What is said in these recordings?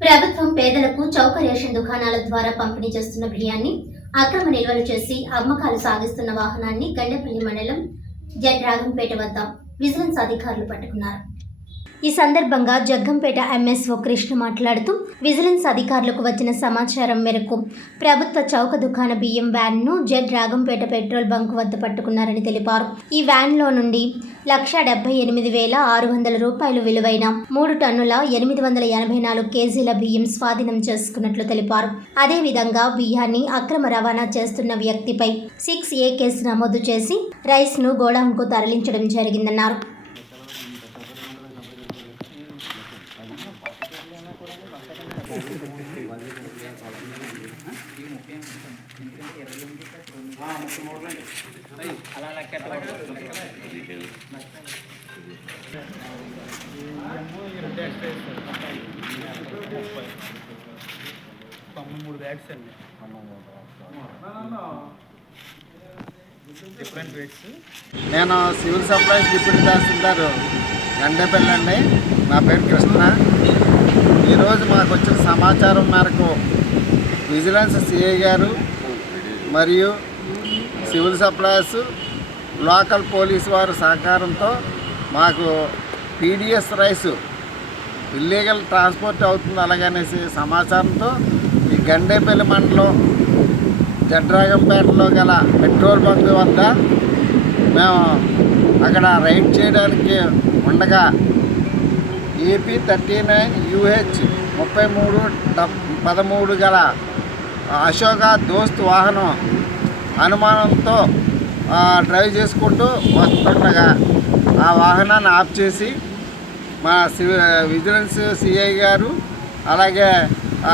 ప్రభుత్వం పేదలకు చౌక రేషన్ దుకాణాల ద్వారా పంపిణీ చేస్తున్న బియ్యాన్ని అక్రమ నిల్వలు చేసి అమ్మకాలు సాగిస్తున్న వాహనాన్ని గండపల్లి మండలం జడ్ రాగంపేట వద్ద విజిలెన్స్ అధికారులు పట్టుకున్నారు. ఈ సందర్భంగా జగ్గంపేట ఎంఎస్ఓ కృష్ణ మాట్లాడుతూ విజిలెన్స్ అధికారులకు వచ్చిన సమాచారం మేరకు ప్రభుత్వ చౌక దుకాణ బియ్యం వ్యాన్ను జెడ్ రాగంపేట పెట్రోల్ బంక్ వద్ద పట్టుకున్నారని తెలిపారు. ఈ వ్యాన్లో నుండి లక్ష డెబ్బై ఎనిమిది వేల ఆరు వందల రూపాయలు విలువైన మూడు టన్నుల ఎనిమిది వందల ఎనభై నాలుగు కేజీల బియ్యం స్వాధీనం చేసుకున్నట్లు తెలిపారు. అదేవిధంగా బియ్యాన్ని అక్రమ రవాణా చేస్తున్న వ్యక్తిపై సిక్స్ ఏ కేసు నమోదు చేసి రైస్ను గోడౌన్కు తరలించడం జరిగిందన్నారు. మూడు బ్యాగ్స్ అండి డిఫరెంట్ వెయిట్స్ నేను civil supplies deputy tahsildar Gandepalli అండి. నా పేరు కృష్ణ. ఈరోజు మాకు వచ్చిన సమాచారం మేరకు విజిలెన్స్ సిఐ గారు మరియు సివిల్ సప్లైస్ లోకల్ పోలీస్ వారి సహకారంతో మాకు పీడిఎస్ రైస్ ఇల్లీగల్ ట్రాన్స్పోర్ట్ అవుతుంది అలాగనేసి సమాచారంతో ఈ గండేపల్లి మండలం జడ్రాగంపేటలో గల పెట్రోల్ బంక్ వద్ద మేము అక్కడ రైడ్ చేయడానికి ఉండగా ఏపీ థర్టీ నైన్ యూహెచ్ ముప్పై మూడు పదమూడు గల అశోక దోస్త్ వాహనం అనుమానంతో డ్రైవ్ చేసుకుంటూ వస్తుండగా ఆ వాహనాన్ని ఆఫ్ చేసి మా విజిలెన్స్ సిఐ గారు అలాగే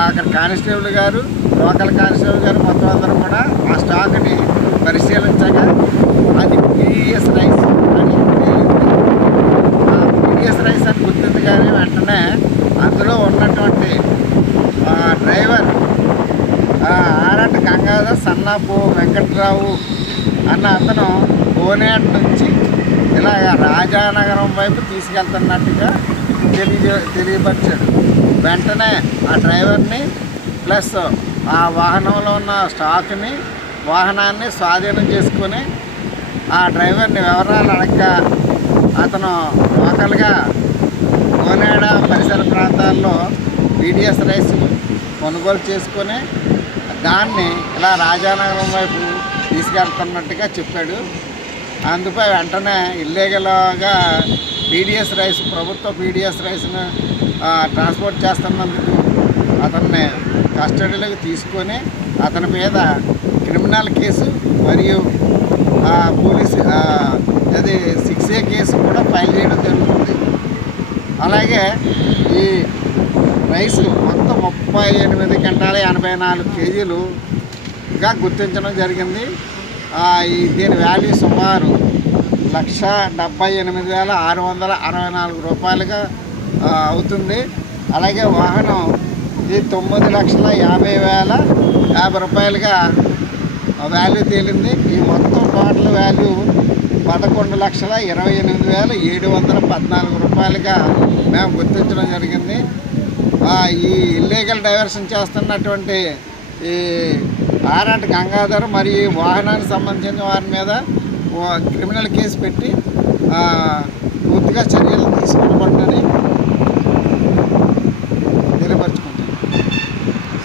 అక్కడ కానిస్టేబుల్ గారు లోకల్ కానిస్టేబుల్ గారు మొత్తం అందరూ కూడా ఆ స్టాక్ని పరిశీలించగా అది పీడిఎస్ రైస్ అని పీడిఎస్ రైస్ అని గుర్తించగానే వెంటనే అందులో ఉన్నటువంటి ఆ, డ్రైవర్ ఆ, ఆరట్ గంగాధర్ వెంకట్రావు అన్న అతను కోనేట నుంచి ఇలా రాజానగరం వైపు తీసుకెళ్తున్నట్టుగా తెలియ తెలియపరిచాడు. వెంటనే ఆ డ్రైవర్ని ప్లస్ ఆ వాహనంలో ఉన్న స్టాక్ని వాహనాన్ని స్వాధీనం చేసుకొని ఆ డ్రైవర్ని వివరాలు అడగ అతను లోకల్గా కోనేడ పరిసర ప్రాంతాల్లో పీడిఎస్ రైస్ కొనుగోలు చేసుకొని దాన్ని ఇలా రాజానగరం వైపు తీసుకెళ్తున్నట్టుగా చెప్పాడు. అందుపై వెంటనే ఇల్లీగల్గా పీడిఎస్ రైస్ ప్రభుత్వ పీడిఎస్ రైస్ను ట్రాన్స్పోర్ట్ చేస్తున్నందుకు అతన్ని కస్టడీలోకి తీసుకొని అతని మీద క్రిమినల్ కేసు మరియు ఆ, పోలీస్ అది సిక్స్ ఏ కేసు కూడా ఫైల్ చేయడం జరుగుతుంది. అలాగే ఈ రైస్ మొత్తం ముప్పై ఎనిమిది క్వింటాల ఎనభై నాలుగు కేజీలుగా గుర్తించడం జరిగింది. దీని వాల్యూ సుమారు లక్ష డెబ్బై ఎనిమిది వేల ఆరు వందల అరవై నాలుగు రూపాయలుగా అవుతుంది. అలాగే వాహనం ఇది తొమ్మిది లక్షల యాభై వేల యాభై రూపాయలుగా వాల్యూ తేలింది. ఈ మొత్తం టోటల్ వాల్యూ పదకొండు లక్షల ఇరవై ఎనిమిది వేల ఏడు వందల పద్నాలుగు రూపాయలుగా మేము గుర్తించడం జరిగింది. ఈ ఇల్లీగల్ డైవర్షన్ చేస్తున్నటువంటి ఈ ఆరాట గంగాధర్ మరియు వాహనానికి సంబంధించిన వారి మీద క్రిమినల్ కేసు పెట్టి పూర్తిగా చర్యలు తీసుకోబడినని